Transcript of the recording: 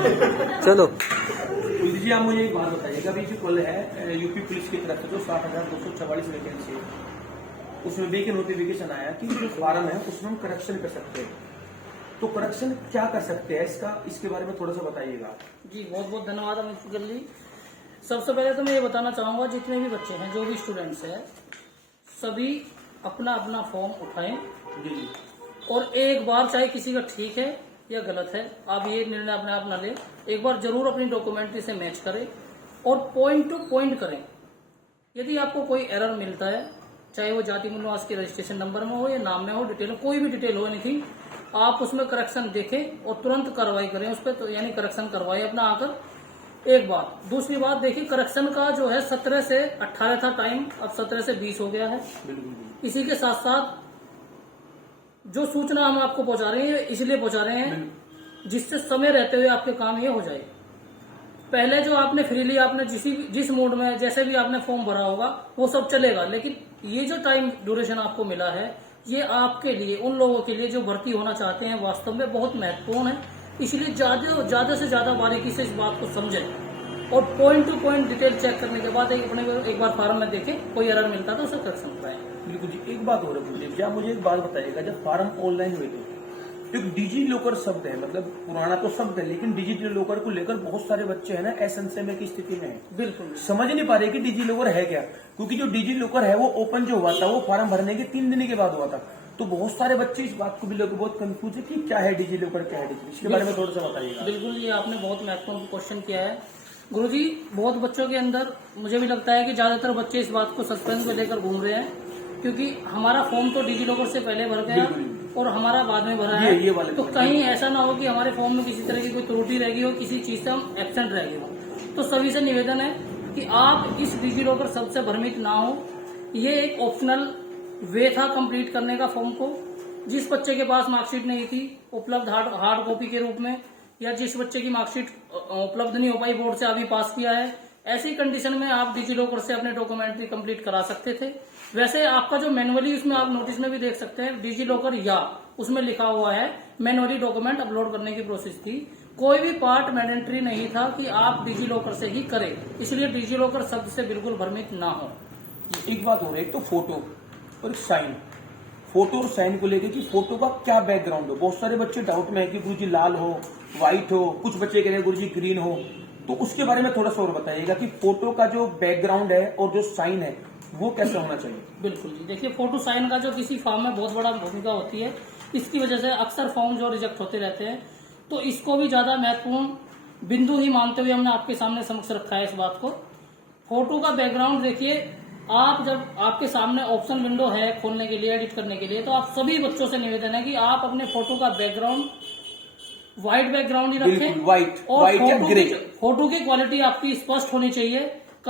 चलो जी आप मुझे एक बात बताइएगा, अभी जो कल है यूपी पुलिस की तरफ से जो 7,244 वैकेंसी है, उसमें वेकेंट नोटिफिकेशन आया कि जो फॉर्म है उसमें हम करेक्शन कर सकते हैं, तो करेक्शन क्या कर सकते हैं इसके बारे में थोड़ा सा बताइएगा। जी बहुत बहुत धन्यवाद अमित गल्ली। सबसे पहले तो मैं ये बताना चाहूंगा, जितने भी बच्चे हैं, जो भी स्टूडेंट्स हैं, सभी अपना अपना फॉर्म उठाएं जी और एक बार, चाहे किसी का ठीक है या गलत है, आप ये निर्णय अपने आप ना लें, एक बार जरूर अपनी डॉक्यूमेंट्री से मैच करें और पॉइंट टू पॉइंट करें। यदि आपको कोई एरर मिलता है, चाहे वो जाति मूल्य के रजिस्ट्रेशन नंबर में हो या नाम में हो, डिटेल कोई भी डिटेल हो एनीथिंग, आप उसमें करेक्शन देखें और तुरंत कार्रवाई करें उस पर, तो यानी करेक्शन करवाएं अपना आकर। एक बात। दूसरी बात देखिए, करेक्शन का जो है 17 से 18 था टाइम, अब 17 से 20 हो गया है। इसी के साथ साथ जो सूचना हम आपको पहुंचा रहे हैं, इसलिए पहुंचा रहे हैं जिससे समय रहते हुए आपके काम ये हो जाए। पहले जो आपने फ्रीली, आपने जिस मोड में जैसे भी आपने फॉर्म भरा होगा वो सब चलेगा, लेकिन ये जो टाइम ड्यूरेशन आपको मिला है, ये आपके लिए, उन लोगों के लिए जो भर्ती होना चाहते हैं, वास्तव में बहुत महत्वपूर्ण है। इसलिए ज्यादा से ज्यादा बारीकी से इस बात को समझें और point to point detail check करने के बाद एक बार फॉर्म में देखें, कोई एरर मिलता है तो उसे करेक्शन कराएं। बिल्कुल जी। एक बात हो रही है, क्या मुझे एक बात बताइएगा, जब फॉर्म ऑनलाइन हुए थे, एक डिजी लॉकर शब्द है, मतलब पुराना तो शब्द है, लेकिन डिजी लॉकर को लेकर बहुत सारे बच्चे हैं ना असंशय की स्थिति में है, बिल्कुल समझ नहीं पा रहे कि डिजी लॉकर है क्या। क्योंकि जो डिजी लॉकर है वो ओपन जो हुआ था वो फॉर्म भरने के 3 दिन के बाद हुआ था, तो बहुत सारे बच्चे इस बात को भी लेकर बहुत कंफ्यूज है कि क्या है डिजी लॉकर, क्या है डिजी, इसके बारे में थोड़ा सा बताइएगा। बिल्कुल, ये आपने बहुत महत्वपूर्ण क्वेश्चन किया है गुरुजी। बहुत बच्चों के अंदर, मुझे भी लगता है कि ज्यादातर बच्चे इस बात को सस्पेंस में लेकर घूम रहे हैं, क्योंकि हमारा फॉर्म तो डिजी लॉकर से पहले भर गया और हमारा बाद में भरा है। ये वाले तो कहीं ऐसा ना हो कि हमारे फॉर्म में किसी तरह की कोई त्रुटि रह गई हो, किसी चीज से हम एब्सेंट रह गए हो। तो सभी से निवेदन है कि आप इस डिजी लॉकर शब्द से भ्रमित ना हो। ये एक ऑप्शनल वे था कंप्लीट करने का फॉर्म को। जिस बच्चे के पास मार्कशीट नहीं थी उपलब्ध हार्ड कॉपी के रूप में, या जिस बच्चे की मार्कशीट उपलब्ध नहीं हो पाई, बोर्ड से अभी पास किया है, ऐसी कंडीशन में आप डिजी लॉकर से अपने डॉक्यूमेंट्री कंप्लीट करा सकते थे। वैसे आपका जो मैनुअली, उसमें आप नोटिस में भी देख सकते हैं, डिजी लॉकर या उसमें लिखा हुआ है मैनुअली डॉक्यूमेंट अपलोड करने की प्रोसेस थी। कोई भी पार्ट मैंडेटरी नहीं था कि आप डिजी लॉकर से ही करें, इसलिए डिजी लॉकर शब्द से बिल्कुल भ्रमित ना हो। एक बात हो रही है, एक तो फोटो और साइन, फोटो और साइन को लेकर कि फोटो का क्या बैकग्राउंड हो। बहुत सारे बच्चे डाउट में है कि गुरुजी लाल हो, व्हाइट हो, कुछ बच्चे कह रहे हैं गुरुजी ग्रीन हो, तो उसके बारे में थोड़ा सा और बताइएगा कि फोटो का जो बैकग्राउंड है और जो साइन है वो कैसे होना चाहिए। बिल्कुल जी, देखिए फोटो साइन का जो किसी फॉर्म में बहुत बड़ा भूमिका होती है, इसकी वजह से अक्सर फॉर्म जो रिजेक्ट होते रहते हैं, तो इसको भी ज्यादा महत्वपूर्ण बिंदु ही मानते हुए हमने आपके सामने समक्ष रखा है इस बात को। फोटो का बैकग्राउंड देखिए, आप जब आपके सामने ऑप्शन विंडो है खोलने के लिए, एडिट करने के लिए, तो आप सभी बच्चों से निवेदन है कि आप अपने फोटो का बैकग्राउंड व्हाइट बैकग्राउंड ही रखें, व्हाइट और या ग्रे। फोटो की क्वालिटी आपकी स्पष्ट होनी चाहिए।